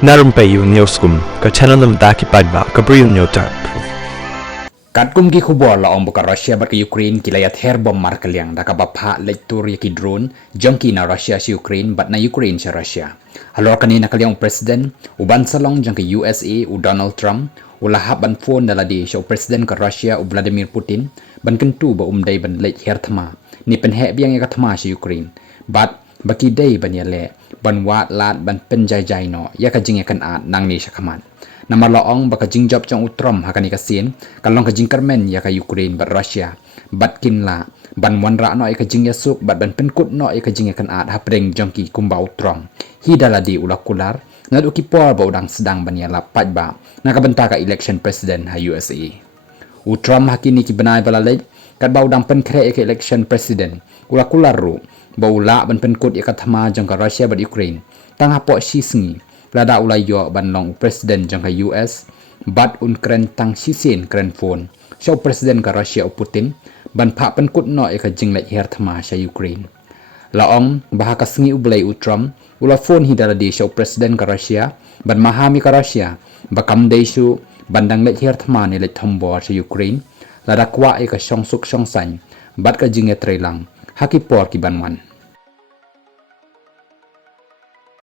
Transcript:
Narumpayu Neoskum, ka channel daki pagba, kabriyo nyotar. Katkum ki khubor la ong buka Russia bat ke Ukraine kilayat her bom mar kaliang da ka bapha lektur ki drone jangki na Russia si Ukraine bat na Ukraine sa Russia. Halor kanina kaliang president uban salong jang ke USA u Donald Trump ulahap ban phone dala di sa president ka Russia u Vladimir Putin ban kentu ba umdai ban lek her thma ni pen he biang ya ka thma si Ukraine bat baki day ban ya le ban wat lat ban penjai jai no ya ka jing ya kan at nang ni sa kaman nama laong baka jing job chang utram hakani ka sin kalong ka jing karmen ya ka Ukraine bat Russia bat kin la ban wanra no ka jing ya suk bat ban penkut no ka jing ya kan at hapreng jangki kumba utram hi dala di ulakular na uki por ba udang sedang ban ya la pat ba na ka benta ka election president ha USA utram hakini ki banai balalej kat ba udang pen kre ka election president ulakular ru baula ban penkut ya ka thama jang ka Russia bat Ukraine tang hapo si sngi lada ulai yo ban long president jang ka US bat un kren tang si sin kren phone so president ka Russia u Putin ban pha penkut no e ka jing le her thama sa Ukraine laong bah ka sngi ublai u Trump ula phone hi dala di so president ka Russia ban mahami ka Russia bakam deisu bandang le her thama ni le thombo sa Ukraine lada kwa e ka song suk song san bat ka jing e trelang haki por ki banwan